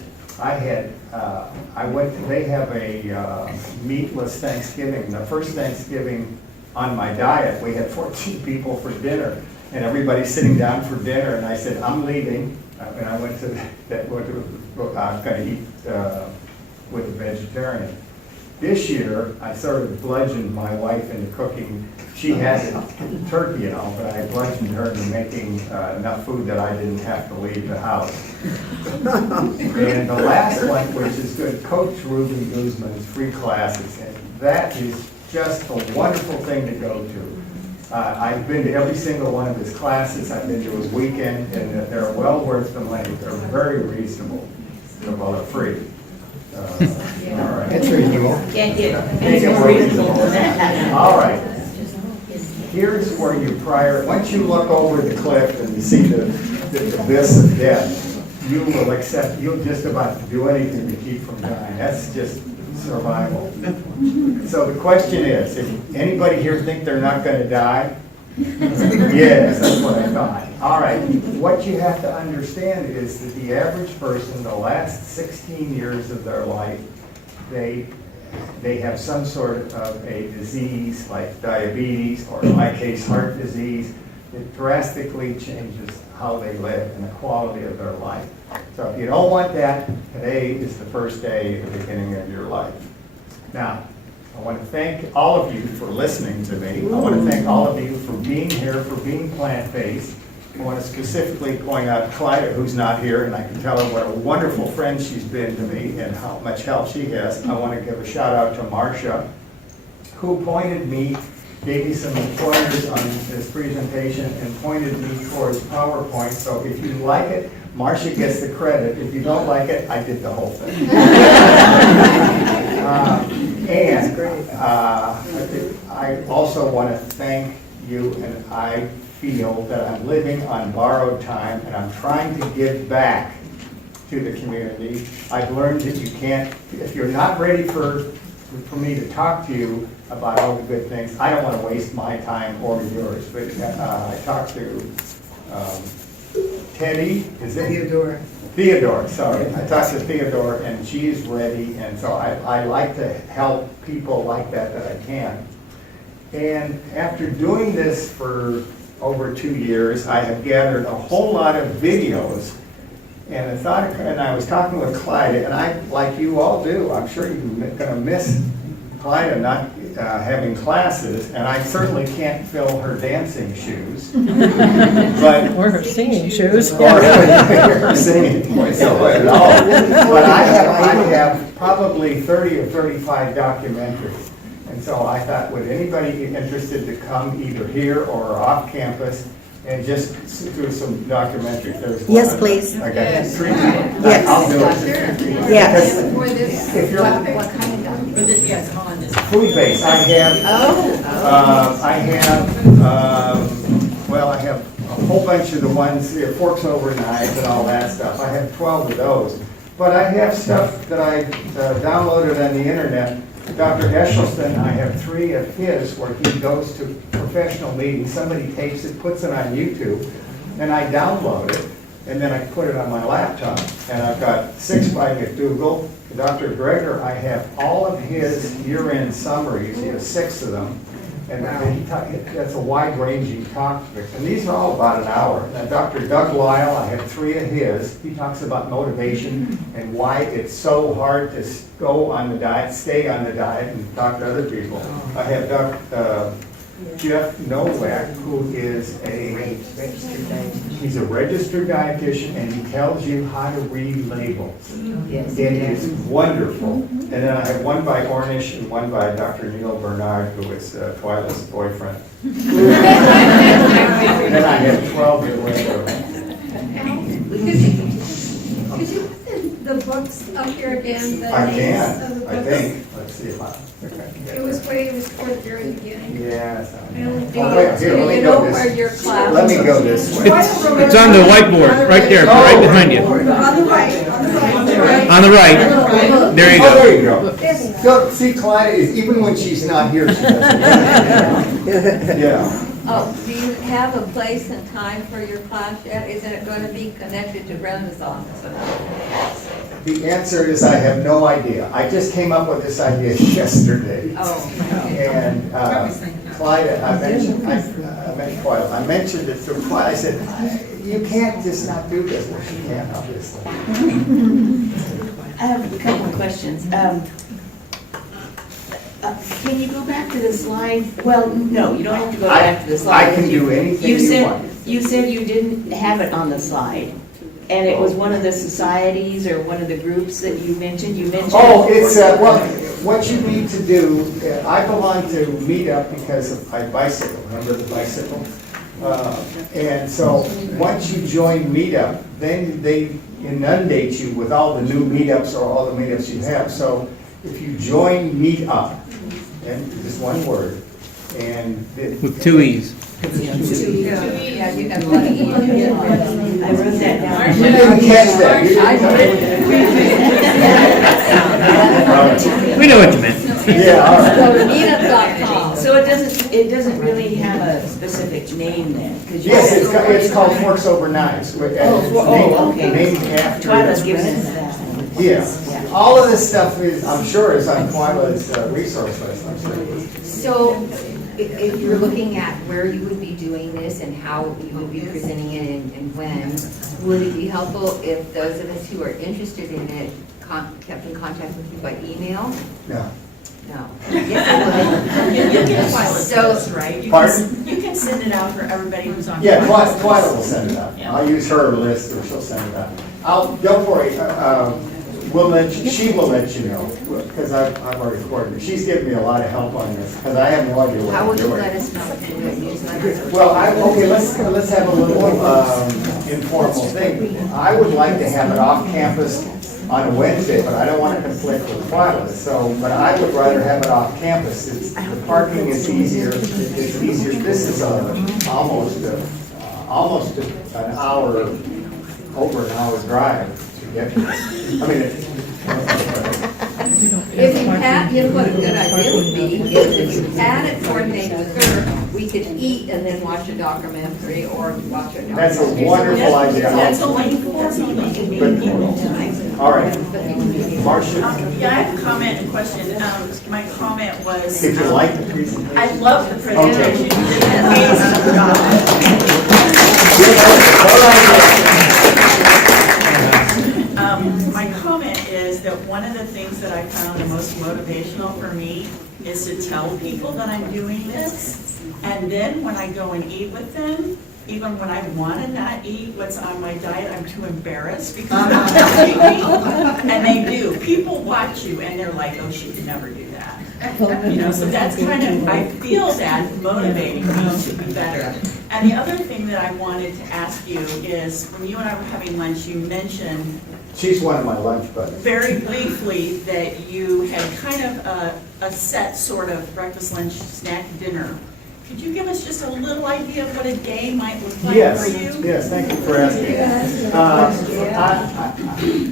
They have a meatless Thanksgiving. The first Thanksgiving on my diet, we had 14 people for dinner, and everybody's sitting down for dinner, and I said, I'm leaving, and I went to that, I was going to eat with a vegetarian. This year, I sort of bludgeoned my wife into cooking. She has turkey and all, but I bludgeoned her into making enough food that I didn't have to leave the house. And the last one, which is good, Coach Ruben Guzman's free classes. And that is just a wonderful thing to go to. I've been to every single one of his classes. I've been to his weekend, and they're well worth the money. They're very reasonable. Well, they're free. All right. It's reasonable. Can't get All right. Here's where once you look over the cliff and you see the abyss of death, you'll just about do anything to keep from dying. That's just survival. So the question is, if anybody here think they're not going to die? Yes, that's what I thought. All right, what you have to understand is that the average person, the last 16 years of their life, they have some sort of a disease like diabetes, or in my case, heart disease. It drastically changes how they live and the quality of their life. So if you don't want that, today is the first day at the beginning of your life. Now, I want to thank all of you for listening to me. I want to thank all of you for being here, for being plant-based. I want to specifically point out Clyda, who's not here, and I can tell her what a wonderful friend she's been to me and how much help she has. I want to give a shout out to Marcia, who gave me some pointers on this presentation and pointed me towards PowerPoint. So if you like it, Marcia gets the credit. If you don't like it, I did the whole thing. I also want to thank you, and I feel that I'm living on borrowed time, and I'm trying to give back to the community. I've learned that you can't, if you're not ready for me to talk to you about all the good things, I don't want to waste my time or yours. But I talked to Teddy, is it? Theodore, sorry. I talked to Theodore, and she's ready, and so I like to help people like that I can. And after doing this for over 2 years, I have gathered a whole lot of videos, and I was talking with Clyde, and I, like you all do, I'm sure you're going to miss Clyde not having classes, and I certainly can't fill her dancing shoes. Or her singing shoes. Or her singing voice at all. But I have probably 30 or 35 documentaries. And so I thought, would anybody be interested to come either here or off campus and just do some documentary. There's Yes, one. please. I got 3. Yes. I'll do it. Yes. For this If you're topic? What kind of document? For this, yes, on this. food based, I have well, I have a whole bunch of the ones, forks over knives and all that stuff. I have 12 of those. But I have stuff that I downloaded on the internet. Dr. Esselstyn, I have 3 of his where he goes to professional meetings. Somebody takes it, puts it on YouTube, and I download it, and then I put it on my laptop. And I've got 6 by McDougall. Dr. Greger, I have all of his year-end summaries. He has 6 of them. And that's a wide-ranging topic. And these are all about an hour. Now, Dr. Doug Lyle, I have 3 of his. He talks about motivation and why it's so hard to go on the diet, stay on the diet, and talk to other people. I have Dr. Jeff Nowak, who is he's a registered dietitian, and he tells you how to read labels. Yes. It is wonderful. And then I have one by Ornish and one by Dr. Neil Bernard, who is Twyla's boyfriend. And then I have 12 that went Could you put the books up here again? The I names of can, the I books? think. Let's see if I can get It was that. way, it was toward the very beginning. Yes. I only Oh, do wait, here, let me You go know where your this. class. Let me go this way. It's on the whiteboard, right there, right behind you. On the right, on the right. On the right. There you Oh, go. there you go. So, see, Clyde, is even when she's not here, she doesn't. Yeah. Oh, do you have a place and time for your class yet? Isn't it going to be connected to Brenda's office? The answer is I have no idea. I just came up with this idea yesterday. Oh, And Clyde, I mentioned Clyde. I mentioned it to Clyde. I said, you can't just not do this. Well, she can't, obviously. I have a couple of questions. Can you go back to the slide? Well, no, you don't have to go back to the slide. I can do anything You you said, want. you said you didn't have it on the slide. And it was one of the societies or one of the groups that you mentioned? You mentioned. Oh, it's, well, what you need to do, I belong to Meetup because I bicycle, remember the bicycle? And so, once you join Meetup, then they inundate you with all the new meetups or all the meetups you have. So, if you join Meetup, and just one word, and. With 2 E's. yeah, you got money. I wrote that down. You didn't catch that. You didn't We know what you meant. Yeah, all right. So meetup.com. So it doesn't really have a specific name then? 'Cause you Yes, said- it's called Forks Over Knives. okay. Named after. Twyla's given us that. Yeah, all of this stuff is, I'm sure, is on Twyla's resource list, I'm sure. So if you're looking at where you would be doing this and how you would be presenting it and when, would it be helpful if those of us who are interested in it kept in contact with you by email? Yeah. No. Yes, You it can would. file So, this, right? Pardon? You can send it out for everybody who's on. Yeah, board. Twyla will send it out. Yeah. I'll use her list, or she'll send it out. Don't worry, she will let you know, because I've already recorded it. She's given me a lot of help on this, because I have no idea what how I'm would you doing. let us know? Through a newsletter? Well, okay, let's have a little informal thing. I would like to have it off campus on a Wednesday, but I don't want to conflict with Twyla. So, but I would rather have it off campus. The parking is easier. It's easier. This is almost an hour, over an hour drive to get here. I mean, If you had, you know what a good idea would be, is if you had it coordinated with her, we could eat and then watch a documentary or watch a documentary. that's a wonderful idea. That's a link for something. All right, Marcia, Yeah, I have a comment and question. My comment was. if you like the presentation. I love the presentation. You did an amazing job. My comment is that one of the things that I found the most motivational for me is to tell people that I'm doing this. And then when I go and eat with them, even when I want to not eat what's on my diet, I'm too embarrassed because they're telling me. And they do. People watch you and they're like, oh, she could never do that. You know, so that's kind of, I feel that motivating me to be better. And the other thing that I wanted to ask you is, when you and I were having lunch, you mentioned She's one of my lunch buddies. very briefly that you had kind of a set sort of breakfast, lunch, snack, dinner. Could you give us just a little idea of what a day might look like Yes, for you? yes, thank you for asking.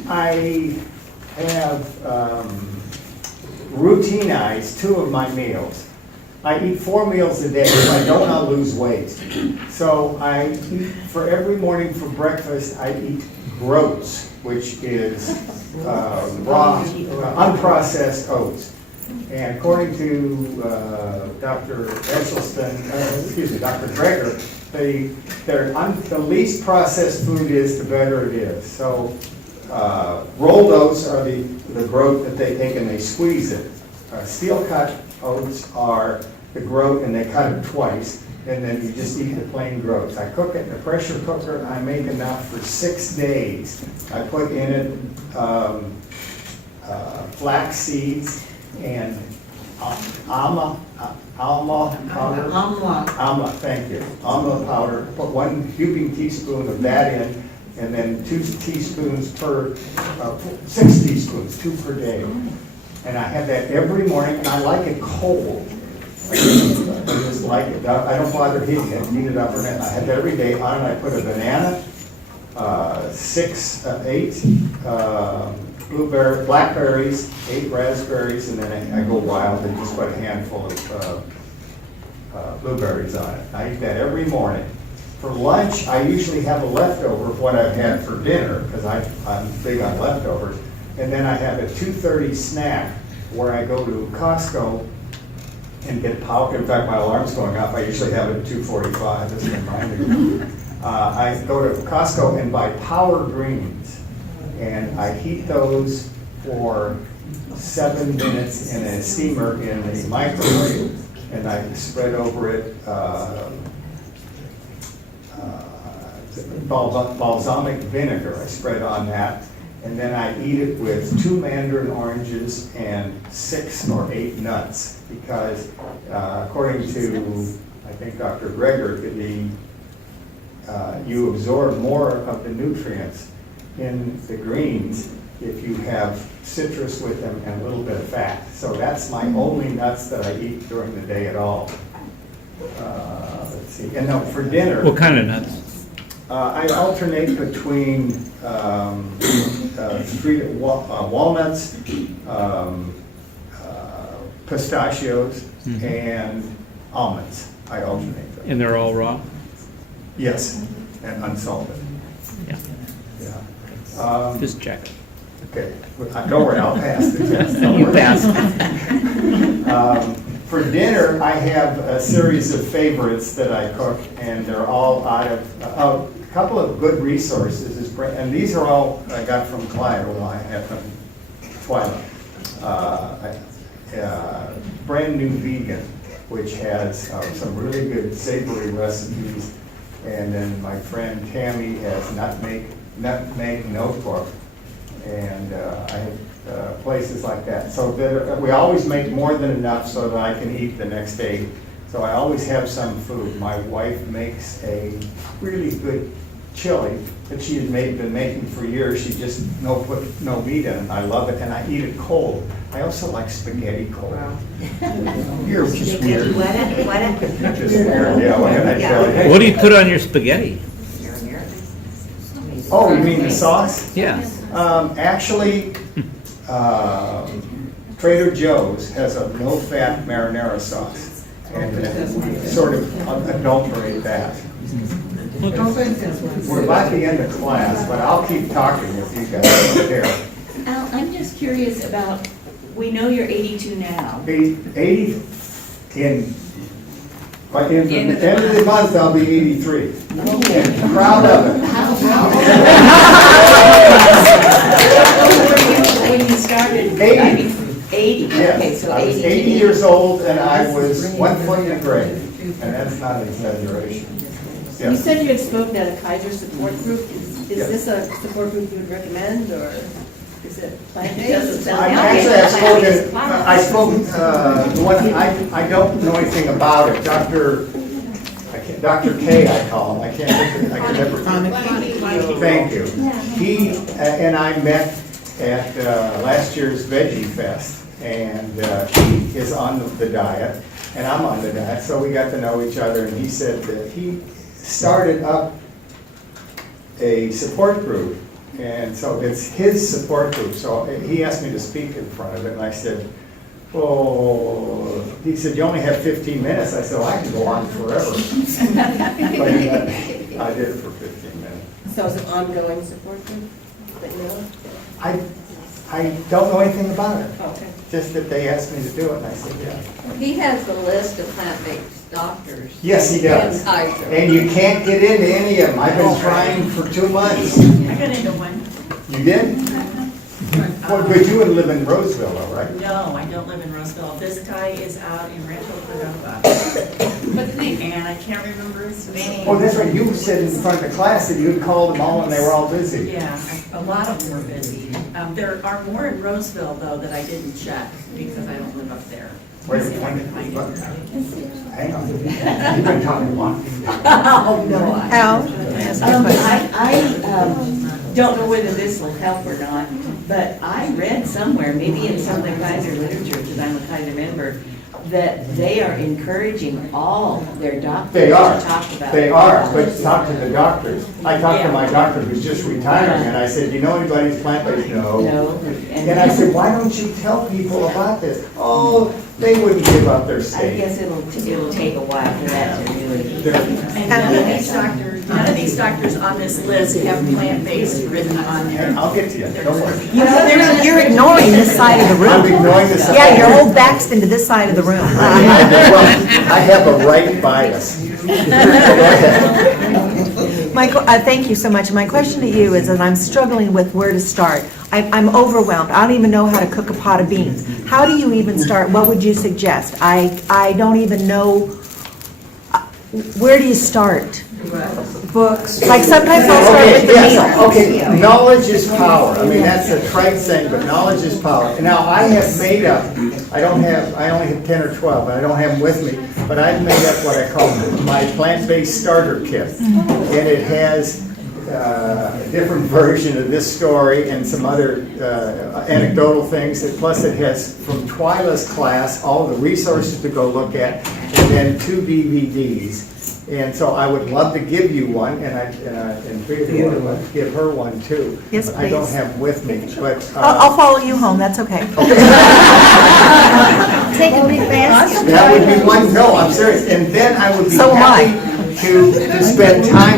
I have routinized 2 of my meals. I eat 4 meals a day. If I don't, I'll lose weight. So I eat, for every morning for breakfast, I eat groats, which is raw, unprocessed oats. And according to Dr. Dr. Dreger, the least processed food is, the better it is. So rolled oats are the groat that they take and they squeeze it. Steel cut oats are the groat and they cut it twice, and then you just eat the plain groats. I cook it in a pressure cooker. I make enough for 6 days. I put in it flax seeds and alma powder. Thank you. Alma powder. Put 1 heaping teaspoon of that in, and then 2 teaspoons 6 teaspoons, 2 per day. And I have that every morning, and I like it cold. I just like it. I don't bother heating it. Heat it up, and I have it every day. On it, I put a banana, 8 blackberries, 8 raspberries, and then I go wild and just put a handful of blueberries on it. I eat that every morning. For lunch, I usually have a leftover of what I've had for dinner, because I'm big on leftovers. And then I have a 2:30 snack where I go to Costco and get power. In fact, my alarm's going off. I usually have it at 2:45. This reminded me. I go to Costco and buy power greens, and I heat those for 7 minutes in a steamer in the microwave, and I spread over it balsamic vinegar. I spread on that. And then I eat it with 2 mandarin oranges and 6 or 8 nuts, because according to, I think, Dr. Greger, you absorb more of the nutrients in the greens if you have citrus with them and a little bit of fat. So that's my only nuts that I eat during the day at all. Let's see. And now for dinner. What kind of nuts? I alternate between walnuts, pistachios, and almonds. I alternate them. And they're all raw? Yes, and unsalted. Yeah. Yeah. Just check. Okay, don't worry, I'll pass the test. You pass. For dinner, I have a series of favorites that I cook, and they're all out of a couple of good resources. And these are all I got from Clyde, although I have from Twilight. Brand New Vegan, which has some really good savory recipes. And then my friend Tammy has Nutmeg Notebook, and I have places like that. So we always make more than enough so that I can eat the next day. So I always have some food. My wife makes a really good chili that she had been making for years. She just put no meat in it. I love it, and I eat it cold. I also like spaghetti cold. Wow. You're just weird. Just weird, yeah. What can I tell you? What do you put on your spaghetti? Oh, you mean the sauce? Yeah. Actually, Trader Joe's has a no-fat marinara sauce, and we sort of adulterate that. We're about the end of class, but I'll keep talking if you guys don't care. Al, I'm just curious about, we know you're 82 now. 80 by the end of the month, I'll be 83. And proud of it. When you started? 80. 80, okay, Yes, so I was 80. 80 years old, and I was 1 foot in the grave, and that's not an exaggeration. You Yes. said you had spoken at a Kaiser support group. Is Yeah. this a support group you would recommend, or is it planned? I spoke, the one, I don't know anything about it. Dr. K, I call him, I can never. Thank you. He and I met at last year's Veggie Fest, and he is on the diet, and I'm on the diet, so we got to know each other, and he said that he started up a support group, and so it's his support group, so he asked me to speak in front of it, and I said, oh, he said, you only have 15 minutes. I said, well, I can go on forever. But I did it for 15 minutes. So it's an ongoing support group? But no? I don't know anything about it. Okay. Just that they asked me to do it, and I said, yeah. He has a list of plant-based doctors. Yes, he does. In Kaiser. And you can't get into any of them. I've been trying for 2 months. I got into one. You did? Well, but you would live in Roseville, though, right? No, I don't live in Roseville. This guy is out in Rancho Cordova. And I can't remember his name. Oh, that's right. You said in front of the class that you had called them all and they were all busy. Yeah, a lot of them were busy. There are more in Roseville, though, that I didn't check because I don't live up there. Wait, See if I can find it. hang on. You've been talking a lot. Oh, no. Al? Ask a question. I don't know whether this will help or not, but I read somewhere, maybe in some of the Kaiser literature, because I'm a Kaiser member, that they are encouraging all their doctors They are. to talk about. They are, but talk to the doctors. I talked to my doctor who's just retiring, and I said, you know anybody who's plant-based? No. No. And I said, why don't you tell people about this? Oh, they wouldn't give up their I state. guess it'll take a while for that to really. And none of these doctors on this list have plant-based written on there. I'll get to you, don't worry. You know, you're ignoring this side of the I'm room. ignoring this. Yeah, your whole back's into this side of the room. Well, I have a right bias. Go ahead. Michael, thank you so much. My question to you is that I'm struggling with where to start. I'm overwhelmed. I don't even know how to cook a pot of beans. How do you even start? What would you suggest? I don't even know. Where do you start? Books. Like sometimes I'll start with the meal. Okay, knowledge is power. I mean, that's a trite saying, but knowledge is power. Now, I have made up, I only have 10 or 12, but I don't have them with me, but I've made up what I call my plant-based starter kit. And it has a different version of this story and some other anecdotal things. And plus, it has from Twyla's class all the resources to go look at, and then 2 DVDs. And so I would love to give you one, and Frida would love to give her one too. Yes, I don't please. have them with me, but. I'll follow you home. That's okay. Take a big basket. That would be one, no, I'm serious. And then I would be So am I. happy to spend time